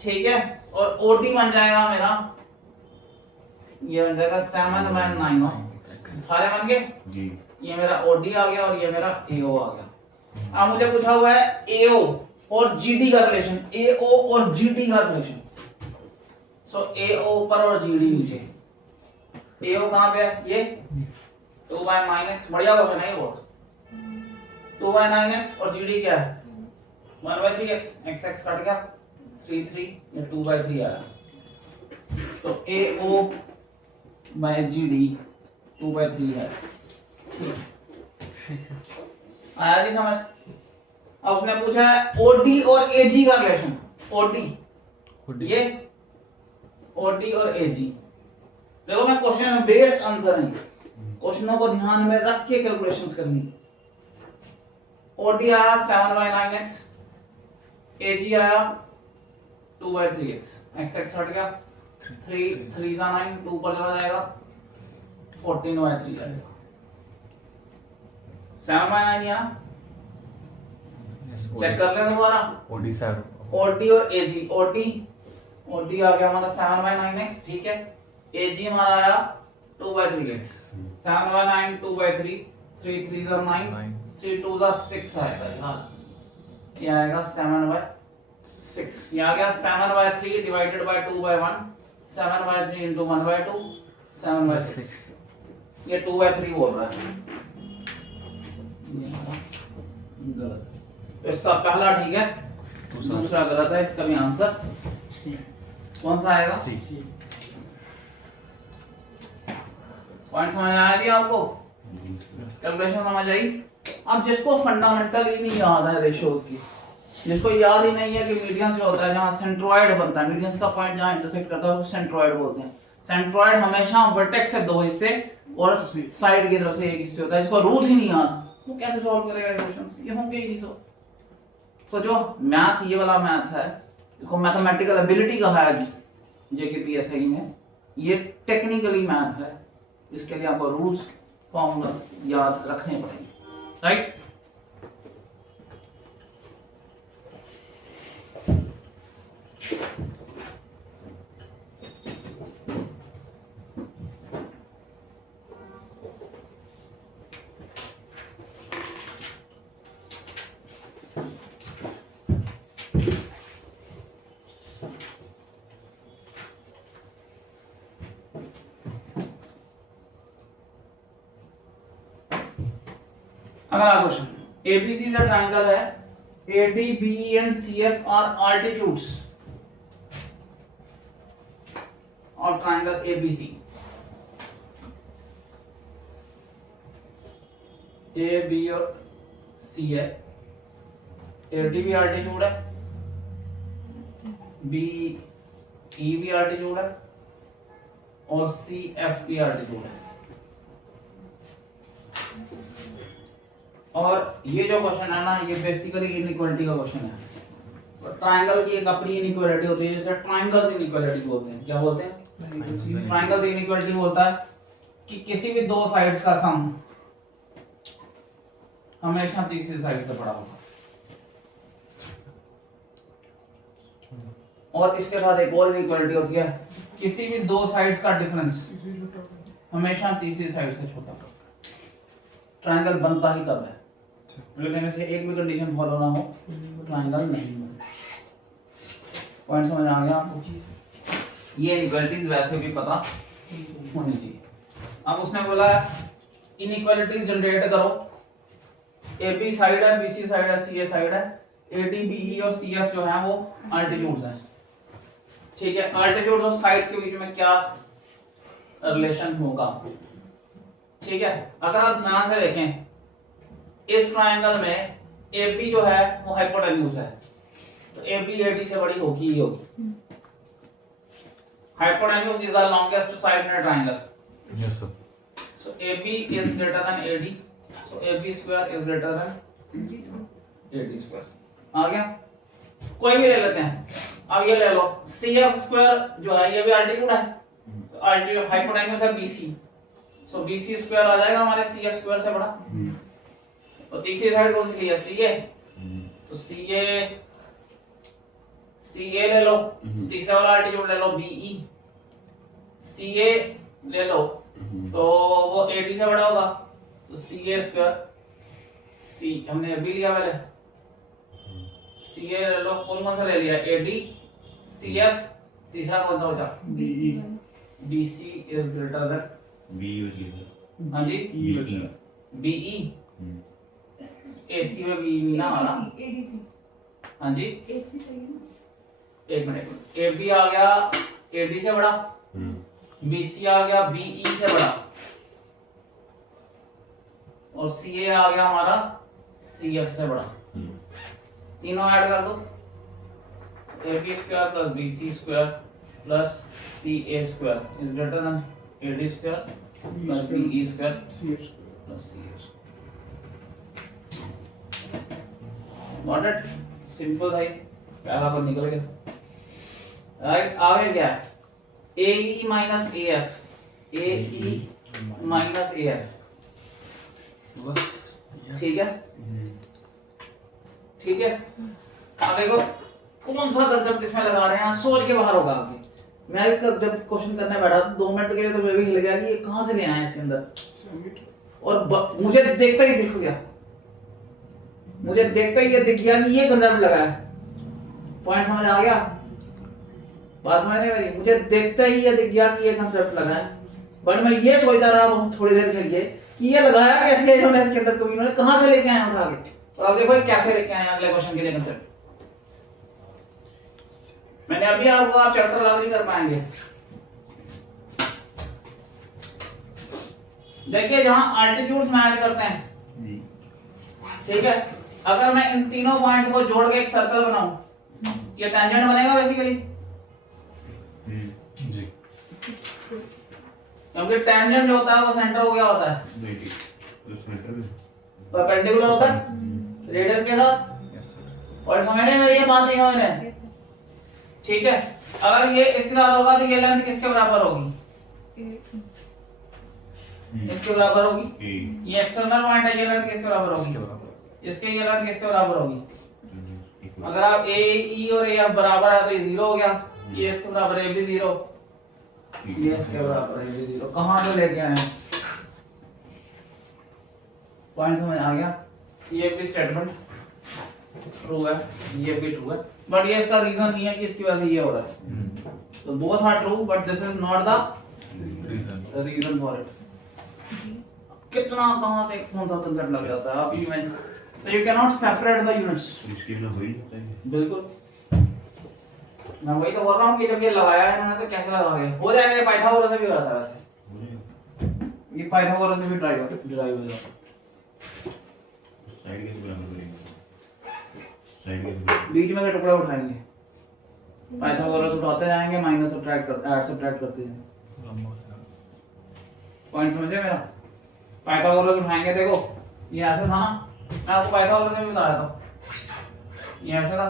ठीक है, और OD बन जाएगा मेरा, ये बन जाएगा 7/9 of सारे बन गए जी। ये मेरा OD आ गया और ये मेरा AO आ गया। अब मुझे पूछा हुआ है AO और GD का रिलेशन, AO और GD का रिलेशन। सो AO ऊपर और GD नीचे। AO कहाँ पे है? ये 2 by 9x, बढ़िया क्वेश्चन है ये बहुत। 2 by 9x और GD क्या है? 1 by 3x, x कट गया 3 ये 2 by 3 आया। तो AO by GD 2 by 3 है। ठीक आया जी समझ? अब उसने पूछा है OD और AG का रिलेशन। OD ये OD और AG, देखो मैं क्वेश्चन में बेस्ड आंसर है, क्वेश्चनों को ध्यान में रख के कैलकुलेशंस करनी। OD आया 7 by 9x, AG आया 2 by 3x, x हट गया 3 जा 9, 2 पर चला जाएगा 14 by 3 आएगा। 7 by 9 यहाँ चेक कर ले दोबारा। OD सर OD और AG, OD आ गया हमारा 7 by 9x, ठीक है। AG हमारा आया 2 by 3x, 7 by 9 2 by 3, 3 3 जा 9, 3 2 जा 6 आएगा यार, ये आएगा 7 by 6। ये आ गया 7 by 3 divided by 2 by 1, 7 by 3 into 1 by 2, 7 by 6। ये 2 by 3 बोल रहा है, गलत। तो इसका पहला ठीक है, दूसरा गलत है, इसका भी आंसर सी। कौन सा आएगा? सी। पॉइंट समझ आया जी आपको? कैलकुलेशन समझ आई? अब जिसको फंडामेंटल ही नहीं याद है रेशियोज की, जिसको याद ही नहीं है कि मीडियन से होता है जहां सेंट्रोइड बनता है, मीडियन का पॉइंट जहां इंटरसेक्ट करता है उसको सेंट्रोइड बोलते हैं। सेंट्रोइड हमेशा वर्टेक्स से 2 हिस्से और साइड की तरफ से 1 हिस्से होता है। जिसको रूल्स ही नहीं याद वो कैसे सॉल्व करेगा इक्वेशंस? ये होंगे ही नहीं। सो जो मैथ्स, ये वाला मैथ्स है, इसको मैथमेटिकल एबिलिटी कहा है जेकेपीएसआई में, ये टेक्निकली मैथ है, इसके लिए आपको रूल्स फॉर्मूला याद रखने पड़ेंगे, राइट? अगला क्वेश्चन, ABC का ट्रायंगल है, AD, BE and CF are altitudes of triangle ABC। A, B और C है, AD भी altitude है, BE भी altitude है और CF भी altitude है। और ये जो क्वेश्चन है ना, ये बेसिकली इनइक्वालिटी का क्वेश्चन है। ट्रायंगल की एक अपनी इनइक्वालिटी होती है, जैसे ट्रायंगल्स इनइक्वालिटी बोलते हैं। क्या बोलते हैं? ट्रायंगल्स इनइक्वालिटी बोलता है कि किसी भी 2 साइड्स का सम हमेशा तीसरी साइड से बड़ा होगा। और इसके साथ एक और इनइक्वालिटी होती है, किसी भी 2 साइड्स का डिफरेंस हमेशा तीसरी साइड से छोटा होगा। ट्रायंगल बनता ही तब है, लेकिन से एक भी कंडीशन फॉलो ना हो तो ट्रायंगल नहीं बनता। पॉइंट समझ आ गया आपको? ये इनइक्वालिटीज वैसे भी पता होनी चाहिए। अब उसने बोला इनइक्वालिटीज जनरेट करो, AB साइड है, BC साइड है, CA साइड है, AD, BE और CF जो है वो अल्टीट्यूड्स हैं, ठीक है। अल्टीट्यूड और साइड्स के बीच में क्या रिलेशन होगा, ठीक है। अगर आप ध्यान से देखें इस ट्रायंगल में AB जो है वो हाइपोटेन्यूज है, तो AB AD से बड़ी होगी ही होगी। Hypotenuse is the longest side in a triangle. Yes, sir. So AB is greater than AD. So AB square is greater than AD square. आ गया? कोई भी ले लेते हैं। अब ये ले लो CF square जो है ये भी अल्टीट्यूड है, अल्टीट्यूड हाइपोटेन्यूज है BC, so BC स्क्वायर आ जाएगा हमारे CF स्क्वायर से बड़ा। और तीसरी साइड कौन सी ली है? CA, तो CA ले लो, तीसरा वाला अल्टीट्यूड ले लो BE, CA ले लो तो वो AD से बड़ा होगा, तो CA स्क्वायर, C हमने B लिया पहले, CA ले लो, कौन सा ले लिया? AD, CF, तीसरा कौन सा बचा? BE, BC is greater than B बची हाँ जी ई बचा बीई एसी में बी ना हमारा एडीसी हाँ जी एसी चाहिए ना। एक मिनट ए बी आ गया एडी से बड़ा बीसी आ गया बीई से बड़ा और सीए आ गया हमारा सीएफ से बड़ा तीनों ऐड कर दो A B square plus B C square plus C A square is greater than A D square plus B E square CF plus C A square not it simple है पहला पर निकल गया राइट आगे क्या है A E minus A F A E minus A F बस ठीक है ठीक है अब देखो कौन सा कंसेप्ट इसमें लगा रहे हैं सोच के बाहर होगा आपके मैं भी जब क्वेश्चन करने बैठा तो 2 मिनट के लिए तो मैं भी हिल गया कि ये कहां से ले आए इसके अंदर और मुझे देखते ही दिख गया मुझे देखते ही ये दिख गया कि ये कंसेप्ट लगा है पॉइंट समझ आ गया बात समझ नहीं मेरी मुझे देखते ही ये दिख गया कि ये कंसेप्ट लगा है बट मैं ये सोचता रहा बहुत थोड़ी देर के लिए कि ये लगाया कैसे इन्होंने इसके अंदर कभी इन्होंने कहां से लेके आए उठा के और अब देखो ये कैसे लेके आए अगले क्वेश्चन के लिए कंसेप्ट मैंने अभी आपको आप चैप्टर याद नहीं कर पाएंगे देखिए जहां अल्टीट्यूड्स मैच करते हैं ठीक है अगर मैं इन तीनों पॉइंट को जोड़ के एक सर्कल बनाऊं ये टेंजेंट बनेगा बेसिकली जी क्योंकि टेंजेंट जो होता है वो सेंटर हो गया होता है परपेंडिकुलर होता है रेडियस के साथ और समझ रहे हैं मेरी ये बात नहीं हो रही Yes, sir. ठीक है अगर ये इसके साथ होगा तो ये लेंथ किसके बराबर होगी इसके बराबर होगी ये एक्सटर्नल पॉइंट है ये लेंथ किसके बराबर होगी इसके ये लेंथ किसके बराबर होगी अगर आप ए ई और ए एफ बराबर है तो ये 0 हो गया ये इसके बराबर है ये भी 0 ये इसके बराबर है ये भी 0 कहां से लेके आए हैं पॉइंट समझ आ गया ये भी स्टेटमेंट ट्रू है ये भी ट्रू है बट ये इसका रीजन नहीं है कि इसकी वजह से ये हो रहा है तो both are true but this is not the reason for it कितना कहां से कौन सा कंसेप्ट लग जाता है आप ही में तो you can not separate the units बिल्कुल मैं वही तो बोल रहा हूं कि जब ये लगाया है इन्होंने तो कैसे लगा गया हो जाएगा ये पाइथागोरस से भी हो जाता है वैसे ये पाइथागोरस से भी ड्राइव हो जाता है बीच में से टुकड़ा उठाएंगे पाइथागोरस उठाते जाएंगे माइनस सब्ट्रैक्ट करते ऐड सब्ट्रैक्ट करते जाएंगे पॉइंट समझे मेरा पाइथागोरस उठाएंगे देखो ये ऐसे था ना मैं आपको पाइथागोरस में भी बता रहा था ये ऐसे था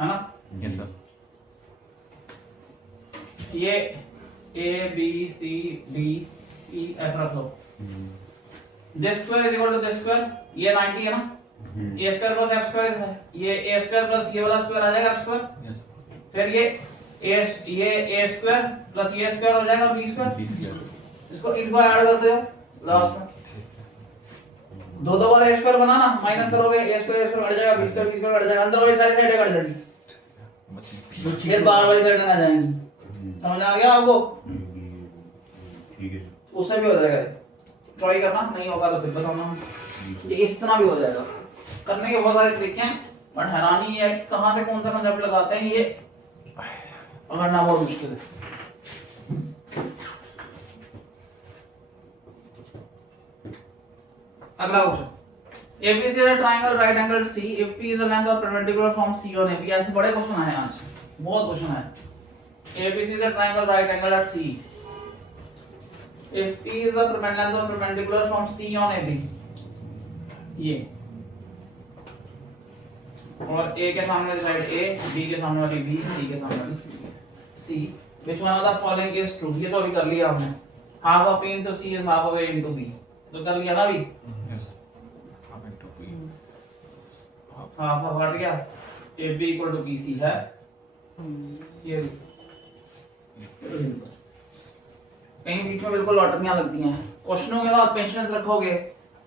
है ना यस सर ये A B C D E F रख लो this square is equal to this square ये 90 है ना A square plus F square है ये ए स्क्वायर प्लस ये वाला स्क्वायर आ जाएगा एफ स्क्वायर यस फिर ये ए स्क्वायर प्लस ये स्क्वायर हो जाएगा बी स्क्वायर बी स्क्वायर इसको इनको ऐड कर दो लास्ट में दो बार ए स्क्वायर बनाना माइनस करोगे ए स्क्वायर कट जाएगा बी स्क्वायर कट जाएगा अंदर वाली सारी साइडें कट जाएंगी फिर बाहर वाली साइडें आ जाएंगी समझ आ गया आपको ठीक है उससे भी हो जाएगा ट्राई करना नहीं होगा तो फिर बताना ये इस तरह भी हो जाएगा करने के बहुत सारे तरीके हैं बट हैरानी ये है कि कहां से कौन सा कंसेप्ट लगाते हैं ये पकड़ना बहुत मुश्किल है अगला question AB is a triangle right angled C if P is the length of perpendicular from C on AB ऐसे बड़े क्वेश्चन आए आज बहुत क्वेश्चन आए ABC is a triangle right angled at C if P is the length of perpendicular from C on AB ये और A के सामने वाली साइड A B के सामने वाली B C के सामने वाली C which one of the following is true ये तो अभी कर लिया हमने half of P into C is half of A into B तो कर लिया ना अभी yes half into B half half हट गया AB equal to BC है ये कहीं बीच में बिल्कुल लॉटरियां लगती हैं क्वेश्चनों के साथ पेशेंस रखोगे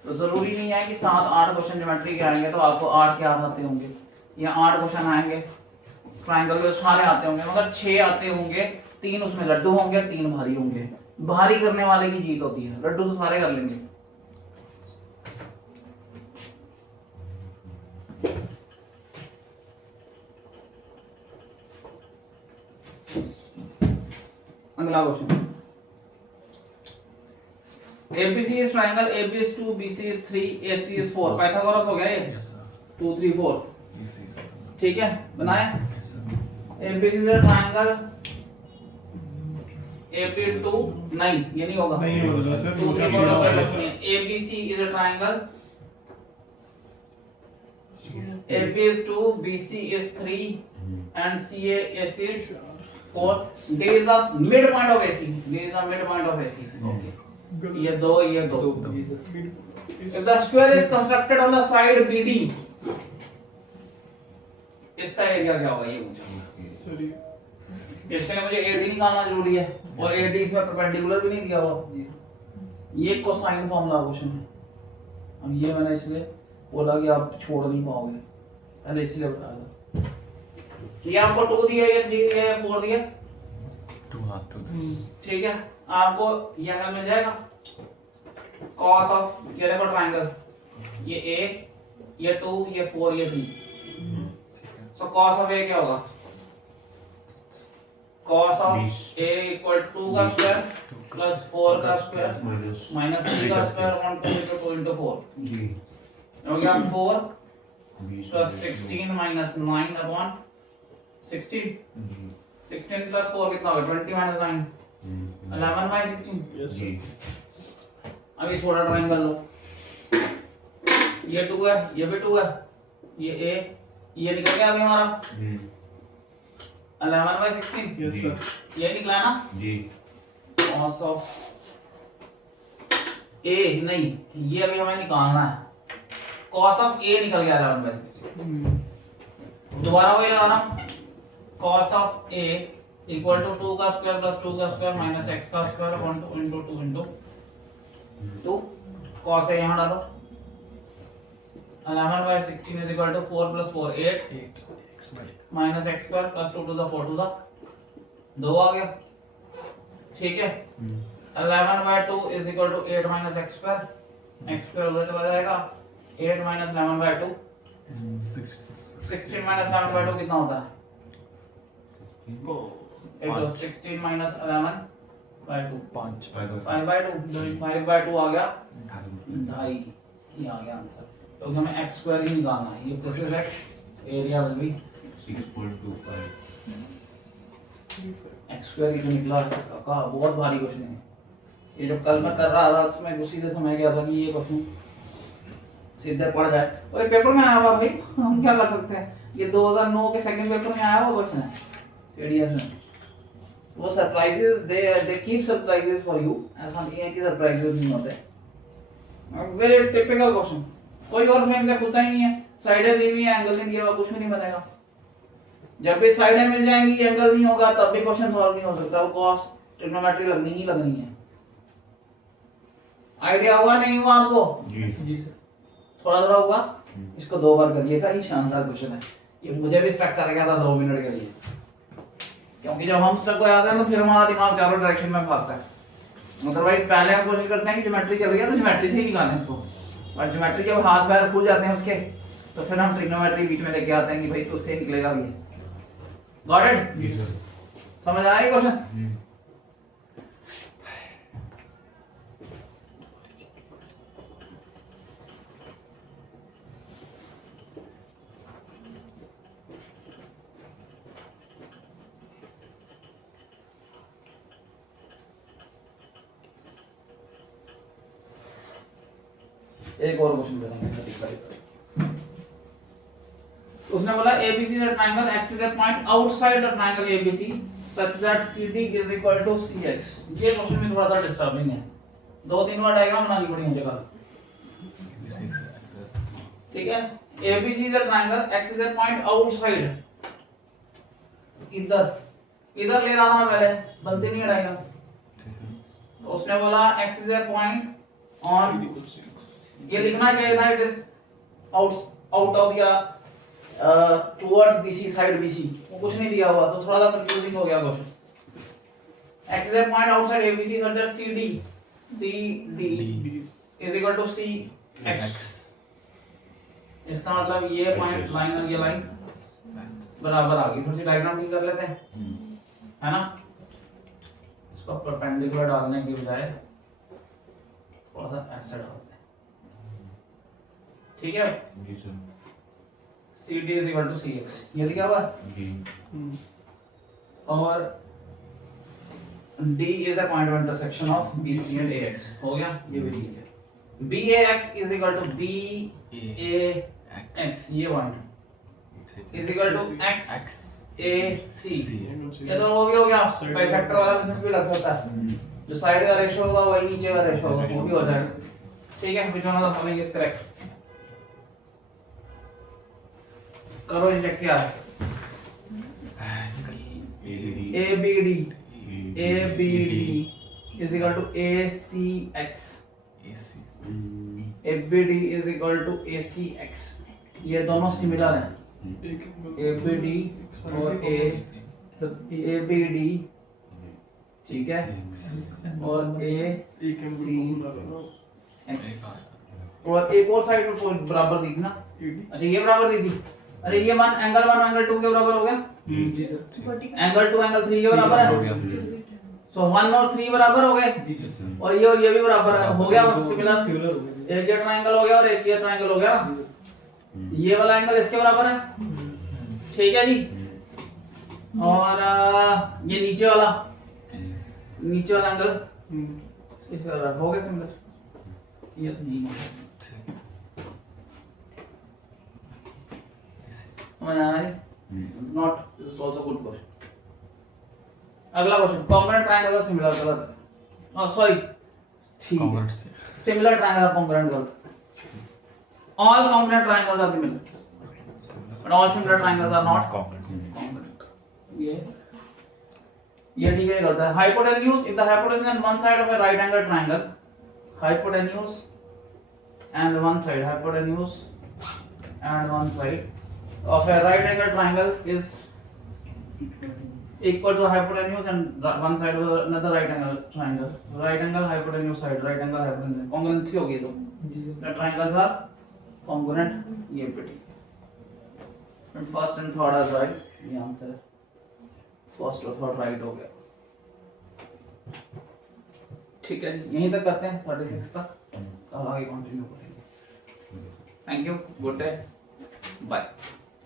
तो जरूरी नहीं है कि 7-8 क्वेश्चन ज्योमेट्री के आएंगे तो आपको 8 के आते होंगे या 8 क्वेश्चन आएंगे ट्रायंगल के सारे आते होंगे मगर 6 आते होंगे 3 उसमें लड्डू होंगे, 3 भारी होंगे। भारी करने वाले की जीत होती है, लड्डू तो सारे कर लेंगे। अगला question, ABC is triangle, AB is 2, BC is 3, AC is 4। Pythagoras हो गया ये, Yes, sir. 2 3 4, This is the. ठीक है बनाया। Yes, sir. ABC is a triangle, AP into 9, ये नहीं होगा, नहीं होगा सर 2 3 4 का क्वेश्चन है। ABC is a triangle, AB is 2, BC is 3 and CA AC is 4। D is the midpoint of AC, D is the midpoint of AC। Okay, ये दो ये दो। If the square is constructed on the side BD, इसका area क्या होगा ये पूछा। Sir इसके लिए मुझे AD निकालना जरूरी है और AD इसमें परपेंडिकुलर भी नहीं दिया हुआ, ये कोसाइन फॉर्मूला क्वेश्चन है। अब ये मैंने इसलिए बोला कि आप छोड़ नहीं पाओगे, पहले इसलिए बता दो। ये आपको 2 दिया, ये 3 दिया, ये 4 दिया, 2 half to this. ठीक है। आपको ये एंगल मिल जाएगा cos ऑफ, ये देखो ट्रायंगल, ये A, ये 2, ये 4, ये 3। सो cos ऑफ A क्या होगा, cos ऑफ A इक्वल 2 का स्क्वायर प्लस 4 का स्क्वायर माइनस 3 का स्क्वायर ऑन 2 into 2 into 4 जी हो गया 4 20 प्लस 16 माइनस 9 अपॉन 16। 16 प्लस 4 कितना होगा, 20 माइनस 9, 11 बाय 16। जी अब ये छोटा ट्रायंगल लो, ये 2 है, ये भी 2 है, ये A, ये निकल गया अभी हमारा 11 बाय 16। यस सर ये निकला ना, जी cos ऑफ A नहीं, ये अभी हमें निकालना है, cos ऑफ A निकल गया 11 बाय 16। दोबारा वही लगाना, cos of A equal to 2 का स्क्वायर प्लस 2 का स्क्वायर माइनस x का square upon 2 into 2 into 2। cos A यहाँ डालो, 11 by 16 is equal to 4 plus 4 8 8 x by minus x square plus 2 to the 4 to the 2 आ गया, ठीक है। 11 by 2 is equal to 8 minus x square, x square उधर चला जाएगा, 8 minus 11 by 2 16 minus 11 by 2 कितना होता है, it was 16 minus 11 by 2 5 5 by 2 5 by 2 आ गया 2.5, ये आ गया आंसर, क्योंकि हमें x square ही निकालना है। ये this is x, area will be 6.25 x square ही तो निकला है काका, बहुत भारी क्वेश्चन है ये। जब कल मैं कर रहा था तो मैं उसी से समझ गया था कि ये क्वेश्चन सीधे पड़ जाए, और ये पेपर में आया हुआ भाई, हम क्या कर सकते हैं, ये 2009 के सेकंड पेपर में आया हुआ क्वेश्चन है सीडीएस में। वो surprises they keep surprises for you, ऐसा नहीं है कि सरप्राइजेस नहीं होते। वेरी टिपिकल क्वेश्चन, कोई और फ्रेम से खुलता ही नहीं है, साइडें दी हुई है, एंगल नहीं दिया हुआ, कुछ भी नहीं बनेगा। जब भी साइडें मिल जाएंगी, एंगल नहीं होगा, तब भी क्वेश्चन सॉल्व नहीं हो सकता, वो कॉस ट्रिग्नोमेट्री लगनी ही लगनी है। आइडिया हुआ नहीं हुआ आपको, जी जी सर थोड़ा थोड़ा हुआ, इसको 2 बार करिएगा, ये शानदार क्वेश्चन है। ये मुझे भी स्टक कर गया था 2 मिनट के लिए, क्योंकि जब हम स्टक हो जाते हैं तो फिर हमारा दिमाग चारों डायरेक्शन में भागता है। अदरवाइज पहले हम कोशिश करते हैं कि ज्योमेट्री चल गया तो ज्योमेट्री से ही निकालें इसको, और ज्योमेट्री जब हाथ पैर खुल जाते हैं उसके, तो फिर हम ट्रिग्नोमेट्री बीच में लेके आते हैं कि भाई तो उससे निकलेगा भी। गॉट इट, जी सर समझ आया ये क्वेश्चन। एक और क्वेश्चन बताएंगे। उसने बोला ABC is a triangle, X is a point outside the triangle ABC such that CD is equal to CX। ये क्वेश्चन में थोड़ा सा डिस्टर्बिंग है, 2-3 बार डायग्राम बनानी पड़ी मुझे कल, ठीक है। ABC is a triangle, X is a point outside, इधर ले रहा था मैं पहले, बनती नहीं है डायग्राम, तो उसने बोला X is a point on, ये लिखना चाहिए था, इट इज आउट ऑफ या टुवर्ड्स BC, साइड BC, वो कुछ नहीं दिया हुआ, तो थोड़ा सा कंफ्यूजिंग हो गया question. X is a point outside ABC such that CD is equal to CX. इसका मतलब ये पॉइंट लाइन और ये लाइन बराबर आ गई। थोड़ी सी डायग्राम ठीक कर लेते हैं, है ना? इसको परपेंडिकुलर डालने के बजाय थोड़ा सा ऐसे डालते हैं, ठीक है? जी sir. CD is equal to CX, ये दिया हुआ है। जी। और D is a point of intersection of BC and AX, हो गया? ये भी ठीक है। BAX is equal to BAX, ये point is equal to XAC, ये तो वो भी हो गया। बाइसेक्टर वाला कंसेप्ट भी लग सकता है, जो साइड का रेशियो होगा वही नीचे का रेशियो होगा, वो भी हो जाएगा, ठीक है? which one of the following is correct? करो ये चेक क्या है। ABD is equal to ACX, ABD is equal to ACX, ये दोनों सिमिलर हैं। ABD और ABD, ठीक है? और ACX, और एक और साइड में बराबर दी थी ना? अच्छा ये बराबर दी थी। अरे ये वन एंगल 2 के बराबर हो गया। जी सर। एंगल 2 एंगल 3 के बराबर है। सो 1 और 3 बराबर हो गए, और ये भी बराबर है, हो गया सिमिलर। सिमिलर हो गया। एक ये ट्रायंगल हो गया और एक ये ट्रायंगल हो गया ना? ये वाला एंगल इसके बराबर है, ठीक है जी? और ये नीचे वाला एंगल इसके बराबर हो गया सिमिलर। ये नहीं हो गया। Not, this is also good question. अगला क्वेश्चन, कॉन्ग्रुएंट ट्रायंगल का सिमिलर गलत है। सॉरी, ठीक है, सिमिलर ट्रायंगल कॉन्ग्रुएंट गलत। All congruent triangles are similar, but all similar triangles are not congruent. ये ठीक है, गलत है। Hypotenuse, if the hypotenuse and one side of a right angle triangle, hypotenuse and one side of a right angle triangle is equal to hypotenuse and one side of another right angle triangle. Right angle hypotenuse side, right angle hypotenuse, congruency होगी तो the triangles are congruent, ये pretty. And first and third are right, ये answer है। First और third right हो गया, ठीक है? यहीं तक करते हैं 36 तक, कल आगे कंटिन्यू करेंगे। Thank you, good day, bye.